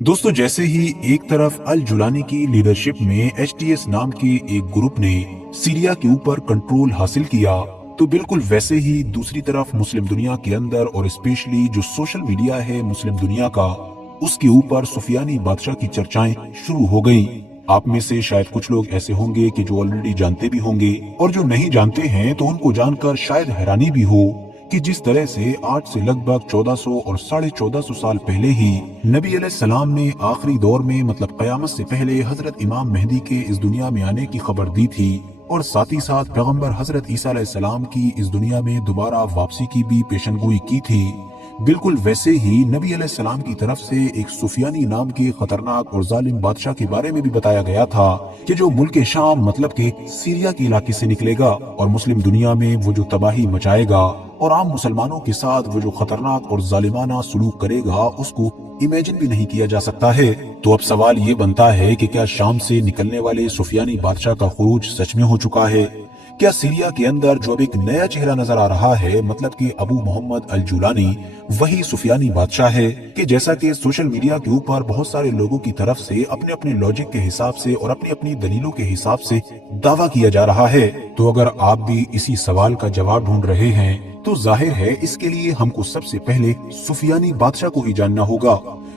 दोस्तों, जैसे ही एक तरफ अल जुलानी की लीडरशिप में एचटीएस नाम के एक ग्रुप ने सीरिया के ऊपर कंट्रोल हासिल किया, तो बिल्कुल वैसे ही दूसरी तरफ मुस्लिम दुनिया के अंदर और स्पेशली जो सोशल मीडिया है मुस्लिम दुनिया का, उसके ऊपर सुफियानी बादशाह की चर्चाएं शुरू हो गई। आप में से शायद कुछ लोग ऐसे होंगे कि जो ऑलरेडी जानते भी होंगे, और जो नहीं जानते हैं तो उनको जानकर शायद हैरानी भी हो कि जिस तरह से आज से लगभग 1400 और 1450 साल पहले ही नबी अलैहिस्सलाम ने आखिरी दौर में मतलब कयामत से पहले हजरत इमाम मेहदी के इस दुनिया में आने की खबर दी थी, और साथ ही साथ पैगंबर हजरत ईसा अलैहिस्सलाम की इस दुनिया में दोबारा वापसी की भी पेशनगोई की थी। बिल्कुल वैसे ही नबी अलैहिस्सलाम की तरफ से एक सुफियानी नाम के खतरनाक और जालिम बादशाह के बारे में भी बताया गया था कि जो मुल्क शाम मतलब के सीरिया के इलाके से निकलेगा और मुस्लिम दुनिया में वो जो तबाही मचाएगा और आम मुसलमानों के साथ वो जो खतरनाक और जालिमाना सलूक करेगा, उसको इमेजिन भी नहीं किया जा सकता है। तो अब सवाल ये बनता है कि क्या शाम से निकलने वाले सुफियानी बादशाह का खुरूज सच में हो चुका है? क्या सीरिया के अंदर जो अब एक नया चेहरा नजर आ रहा है, मतलब कि अबू मोहम्मद अल जुलानी, वही सुफियानी बादशाह है? कि जैसा कि सोशल मीडिया के ऊपर बहुत सारे लोगों की तरफ से अपने अपने लॉजिक के हिसाब से और अपनी अपनी दलीलों के हिसाब से दावा किया जा रहा है, तो अगर आप भी इसी सवाल का जवाब ढूंढ रहे हैं तो जाहिर है इसके लिए हमको सबसे पहले सुफियानी बादशाह को ही जानना होगा।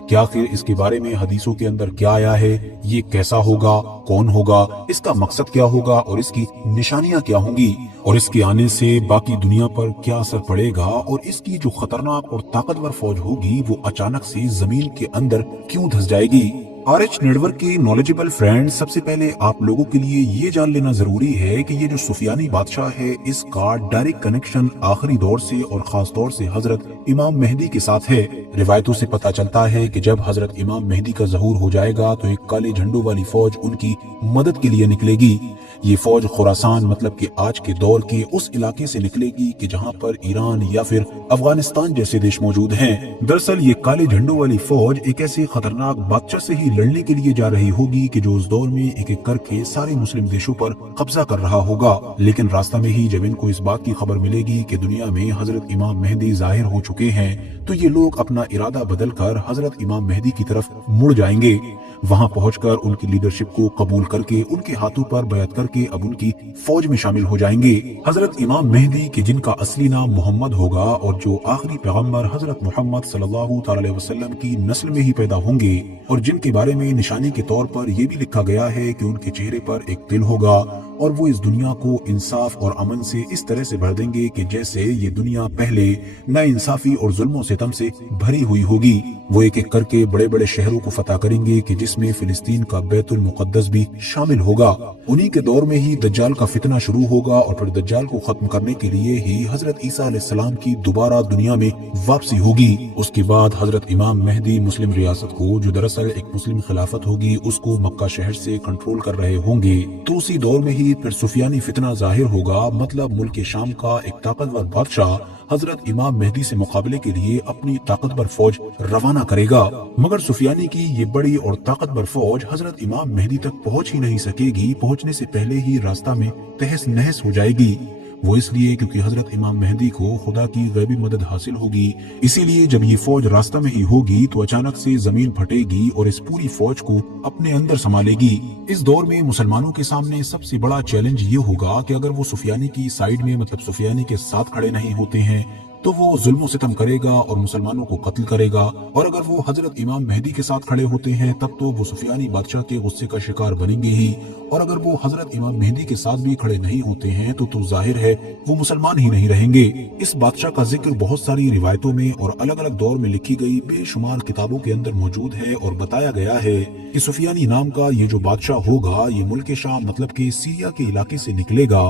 क्या आखिर इसके बारे में हदीसों के अंदर क्या आया है, ये कैसा होगा, कौन होगा, इसका मकसद क्या होगा और इसकी निशानियां क्या होंगी, और इसके आने से बाकी दुनिया पर क्या असर पड़ेगा, और इसकी जो खतरनाक और ताकतवर फौज होगी वो अचानक से जमीन के अंदर क्यों धंस जाएगी। आरएच नेटवर्क के नॉलेजेबल फ्रेंड, सबसे पहले आप लोगों के लिए ये जान लेना जरूरी है कि ये जो सुफियानी बादशाह है, इसका डायरेक्ट कनेक्शन आखिरी दौर से और खास तौर से हजरत इमाम मेहदी के साथ है। रिवायतों से पता चलता है कि जब हजरत इमाम मेहदी का ज़हूर हो जाएगा तो एक काले झंडों वाली फौज उनकी मदद के लिए निकलेगी। ये फौज खुरासान मतलब कि आज के दौर के उस इलाके से निकलेगी कि जहां पर ईरान या फिर अफगानिस्तान जैसे देश मौजूद हैं। दरअसल ये काले झंडों वाली फौज एक ऐसे खतरनाक बादशाह से ही लड़ने के लिए जा रही होगी कि जो उस दौर में एक एक करके सारे मुस्लिम देशों पर कब्जा कर रहा होगा। लेकिन रास्ता में ही जब इनको इस बात की खबर मिलेगी कि दुनिया में हजरत इमाम मेहदी जाहिर हो चुके हैं, तो ये लोग अपना इरादा बदलकर हजरत इमाम मेहदी की तरफ मुड़ जाएंगे। वहां पहुंचकर उनकी लीडरशिप को कबूल करके उनके हाथों पर बैत करके अब उनकी फौज में शामिल हो जाएंगे। हजरत इमाम मेहदी के जिनका असली नाम मोहम्मद होगा और जो आखिरी पैगंबर हजरत मोहम्मद सल्लल्लाहु अलैहि वसल्लम की नस्ल में ही पैदा होंगे, और जिनके बारे में निशानी के तौर पर यह भी लिखा गया है कि उनके चेहरे पर एक तिल होगा और वो इस दुनिया को इंसाफ और अमन से इस तरह से भर देंगे कि जैसे ये दुनिया पहले नाइंसाफी और जुल्मों सितम से भरी हुई होगी। वो एक एक करके बड़े बड़े शहरों को फतह करेंगे कि जिसमें फिलिस्तीन का बैतुल मुकद्दस भी शामिल होगा। उन्हीं के दौर में ही दज्जाल का फितना शुरू होगा और फिर दज्जाल को खत्म करने के लिए ही हजरत ईसा अलैहिस्सलाम की दोबारा दुनिया में वापसी होगी। उसके बाद हजरत इमाम मेहदी मुस्लिम रियासत को, जो दरअसल एक मुस्लिम खिलाफत होगी, उसको मक्का शहर से कंट्रोल कर रहे होंगे। तो उसी दौर में ही फिर सुफियानी फितना जाहिर होगा, मतलब मुल्क शाम का एक ताकतवर बादशाह हजरत इमाम मेहदी से मुकाबले के लिए अपनी ताकतवर फौज रवाना करेगा। मगर सुफियानी की ये बड़ी और ताकतवर फौज हजरत इमाम मेहदी तक पहुंच ही नहीं सकेगी। पहुंचने से पहले ही रास्ता में तहस नहस हो जाएगी। वो इसलिए क्योंकि हजरत इमाम मेहदी को खुदा की गैबी मदद हासिल होगी। इसीलिए जब ये फौज रास्ता में ही होगी तो अचानक से जमीन फटेगी और इस पूरी फौज को अपने अंदर संभालेगी। इस दौर में मुसलमानों के सामने सबसे बड़ा चैलेंज ये होगा कि अगर वो सुफियानी की साइड में मतलब सुफियानी के साथ खड़े नहीं होते हैं तो वो जुल्म सितम करेगा और मुसलमानों को कत्ल करेगा, और अगर वो हजरत इमाम मेहदी के साथ खड़े होते हैं तब तो वो सुफियानी बादशाह के गुस्से का शिकार बनेंगे ही, और अगर वो हजरत इमाम मेहदी के साथ भी खड़े नहीं होते हैं तो जाहिर है वो मुसलमान ही नहीं रहेंगे। इस बादशाह का जिक्र बहुत सारी रिवायतों में और अलग अलग दौर में लिखी गई बेशुमार किताबों के अंदर मौजूद है, और बताया गया है कि सुफियानी नाम का ये जो बादशाह होगा, ये मुल्क शाम मतलब के सीरिया के इलाके से निकलेगा,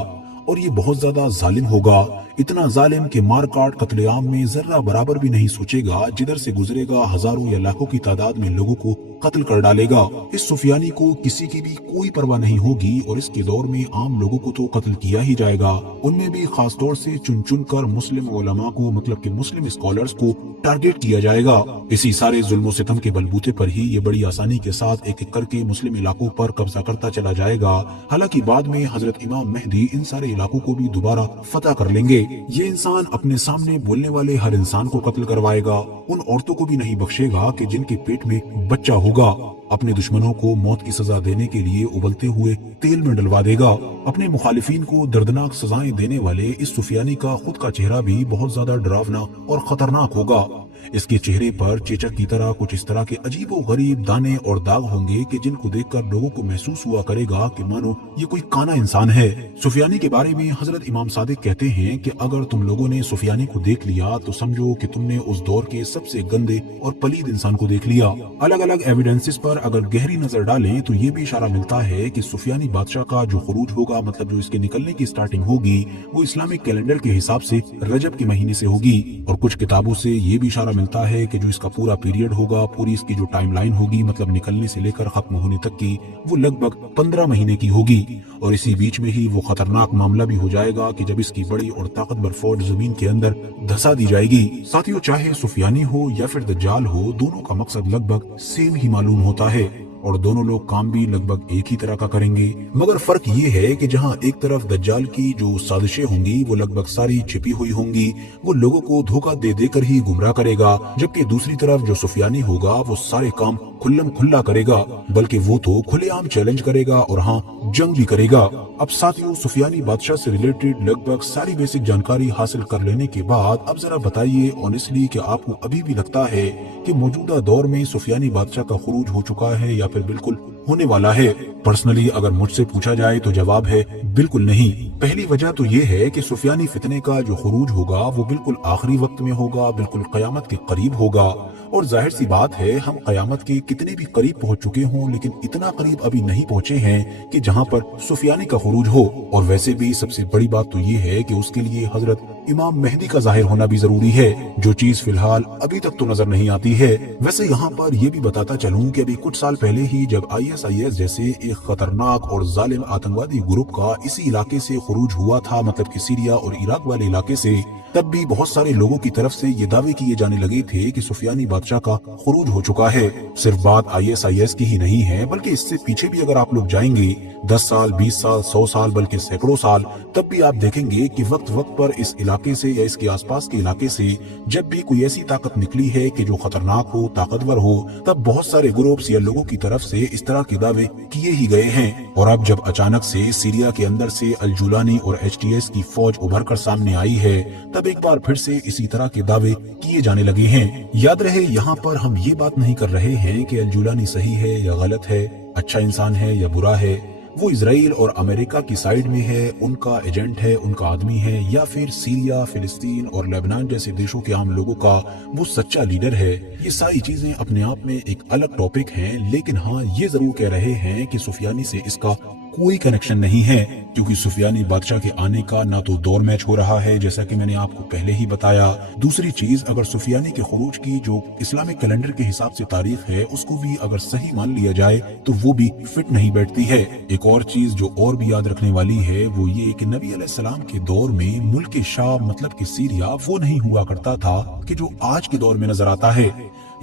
और ये बहुत ज्यादा जालिम होगा। इतना जालिम कि मार काट कत्लेआम में जर्रा बराबर भी नहीं सोचेगा। जिधर से गुजरेगा हजारों या लाखों की तादाद में लोगों को قتل कर डालेगा। इस सुफियानी को किसी की भी कोई परवाह नहीं होगी और इसके दौर में आम लोगों को तो कत्ल किया ही जाएगा। उनमें भी खास तौर से चुन चुन कर मुस्लिम उलमा को, मतलब कि मुस्लिम स्कॉलर्स को टारगेट किया जाएगा। इसी सारे जुल्म सितम के बलबूते पर ही ये बड़ी आसानी के साथ एक एक करके मुस्लिम इलाकों पर कब्जा करता चला जाएगा। हालांकि बाद में हजरत इमाम मेहदी इन सारे इलाकों को भी दोबारा फतह कर लेंगे। ये इंसान अपने सामने बोलने वाले हर इंसान को कत्ल करवाएगा। उन औरतों को भी नहीं बख्शेगा कि जिनके पेट में बच्चा होगा। अपने दुश्मनों को मौत की सजा देने के लिए उबलते हुए तेल में डलवा देगा। अपने मुखालिफिन को दर्दनाक सजाएं देने वाले इस सुफियानी का खुद का चेहरा भी बहुत ज्यादा डरावना और खतरनाक होगा। इसके चेहरे पर चेचक की तरह कुछ इस तरह के अजीबो गरीब दाने और दाग होंगे कि जिनको देखकर लोगों को महसूस हुआ करेगा कि मानो ये कोई काना इंसान है। सुफियानी के बारे में हजरत इमाम सादिक कहते हैं कि अगर तुम लोगों ने सुफियानी को देख लिया तो समझो कि तुमने उस दौर के सबसे गंदे और पलीद इंसान को देख लिया। अलग अलग एविडेंसेस पर अगर गहरी नजर डालें तो ये भी इशारा मिलता है कि सुफियानी बादशाह का जो खुरूज होगा, मतलब जो इसके निकलने की स्टार्टिंग होगी, वो इस्लामिक कैलेंडर के हिसाब से रजब के महीने से होगी। और कुछ किताबों से ये भी इशारा मिलता है कि जो इसका पूरा पीरियड होगा, पूरी इसकी जो टाइमलाइन होगी, मतलब निकलने से लेकर खत्म होने तक की, वो लगभग 15 महीने की होगी। और इसी बीच में ही वो खतरनाक मामला भी हो जाएगा कि जब इसकी बड़ी और ताकतवर फौज जमीन के अंदर धसा दी जाएगी। साथियों, चाहे सुफियानी हो या फिर दज्जाल हो, दोनों का मकसद लगभग सेम ही मालूम होता है और दोनों लोग काम भी लगभग एक ही तरह का करेंगे। मगर फर्क ये है कि जहां एक तरफ दज्जाल की जो साजिशें होंगी वो लगभग सारी छिपी हुई होंगी, वो लोगों को धोखा दे देकर ही गुमराह करेगा, जबकि दूसरी तरफ जो सुफियानी होगा वो सारे काम खुल्लम खुल्ला करेगा, बल्कि वो तो खुलेआम चैलेंज करेगा और हाँ, जंग भी करेगा। अब साथियों, सुफियानी बादशाह से रिलेटेड लगभग सारी बेसिक जानकारी हासिल कर लेने के बाद अब जरा बताइए ऑनेस्टली कि आपको अभी भी लगता है कि मौजूदा दौर में सुफियानी बादशाह का खुरूज हो चुका है या फिर बिल्कुल होने वाला है? पर्सनली अगर मुझसे पूछा जाए तो जवाब है बिल्कुल नहीं। पहली वजह तो ये है कि सुफियानी फितने का जो खुरूज होगा वो बिल्कुल आखिरी वक्त में होगा, बिल्कुल कयामत के करीब होगा। और जाहिर सी बात है, हम कयामत के कितने भी करीब पहुंच चुके हों, लेकिन इतना करीब अभी नहीं पहुंचे हैं कि जहां पर सुफियानी का खुरूज हो। और वैसे भी सबसे बड़ी बात तो ये है कि उसके लिए हजरत इमाम मेहदी का जाहिर होना भी जरूरी है, जो चीज फिलहाल अभी तक तो नजर नहीं आती है। वैसे यहाँ पर यह भी बताता चलूं कि अभी कुछ साल पहले ही जब ISIS जैसे एक खतरनाक और जालिम आतंकवादी ग्रुप का इसी इलाके से खुरूज हुआ था, मतलब कि सीरिया और इराक वाले इलाके से, तब भी बहुत सारे लोगों की तरफ से ये दावे किए जाने लगे थे कि सुफियानी बादशाह का खुरूज हो चुका है। सिर्फ बात ISIS की ही नहीं है, बल्कि इससे पीछे भी अगर आप लोग जाएंगे 10 साल, 20 साल, 100 साल, बल्कि सैकड़ों साल, तब भी आप देखेंगे कि वक्त वक्त पर इस इलाके से या इसके आसपास के इलाके से जब भी कोई ऐसी ताकत निकली है कि जो खतरनाक हो, ताकतवर हो, तब बहुत सारे ग्रुप्स या लोगों की तरफ से इस तरह के दावे किए ही गए हैं। और अब जब अचानक से सीरिया के अंदर से अल जुलानी और HTS की फौज उभर कर सामने आई है, तब एक बार फिर से इसी तरह के दावे किए जाने लगे हैं। याद रहे, यहाँ पर हम ये बात नहीं कर रहे हैं कि अल जुलानी सही है या गलत है, अच्छा इंसान है या बुरा है, वो इजराइल और अमेरिका की साइड में है, उनका एजेंट है, उनका आदमी है, या फिर सीरिया, फिलिस्तीन और लेबनान जैसे देशों के आम लोगों का वो सच्चा लीडर है। ये सारी चीजें अपने आप में एक अलग टॉपिक हैं, लेकिन हाँ, ये जरूर कह रहे हैं कि सुफियानी से इसका कोई कनेक्शन नहीं है, क्योंकि सुफियानी बादशाह के आने का ना तो दौर मैच हो रहा है, जैसा कि मैंने आपको पहले ही बताया। दूसरी चीज, अगर सुफियानी के खुरूज की जो इस्लामिक कैलेंडर के हिसाब से तारीख है उसको भी अगर सही मान लिया जाए तो वो भी फिट नहीं बैठती है। एक और चीज जो और भी याद रखने वाली है वो ये कि नबी अलैहिस्सलाम के दौर में मुल्क शाम, मतलब कि सीरिया, वो नहीं हुआ करता था कि जो आज के दौर में नजर आता है।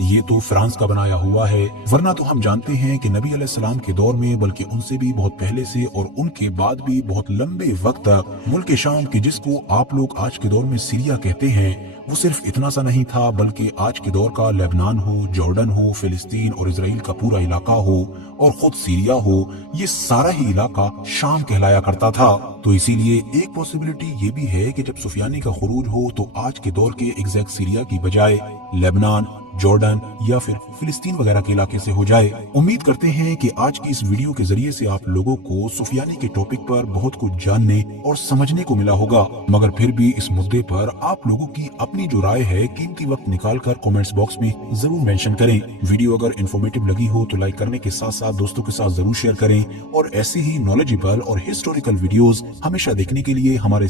ये तो फ्रांस का बनाया हुआ है, वरना तो हम जानते हैं कि नबी अलैहिस्सलाम के दौर में, बल्कि उनसे भी बहुत पहले से और उनके बाद भी बहुत लंबे वक्त तक मुल्क शाम की, जिसको आप लोग आज के दौर में सीरिया कहते हैं, वो सिर्फ इतना सा नहीं था, बल्कि आज के दौर का लेबनान हो, जॉर्डन हो, फिलिस्तीन और इजराइल का पूरा इलाका हो और खुद सीरिया हो, ये सारा ही इलाका शाम कहलाया करता था। तो इसीलिए एक पॉसिबिलिटी ये भी है कि जब सुफियानी का खुरूज हो तो आज के दौर के एग्जैक्ट सीरिया की बजाय लेबनान, जॉर्डन या फिर फिलिस्तीन वगैरह के इलाके से हो जाए। उम्मीद करते हैं कि आज की इस वीडियो के जरिए से आप लोगों को सुफियानी के टॉपिक पर बहुत कुछ जानने और समझने को मिला होगा। मगर फिर भी इस मुद्दे पर आप लोगों की अपनी जो राय है कीमती वक्त निकाल कर कॉमेंट्स बॉक्स में जरूर मेंशन करें। वीडियो अगर इन्फॉर्मेटिव लगी हो तो लाइक करने के साथ साथ दोस्तों के साथ जरूर शेयर करें, और ऐसी ही नॉलेजेबल और हिस्टोरिकल वीडियोस हमेशा देखने के लिए हमारे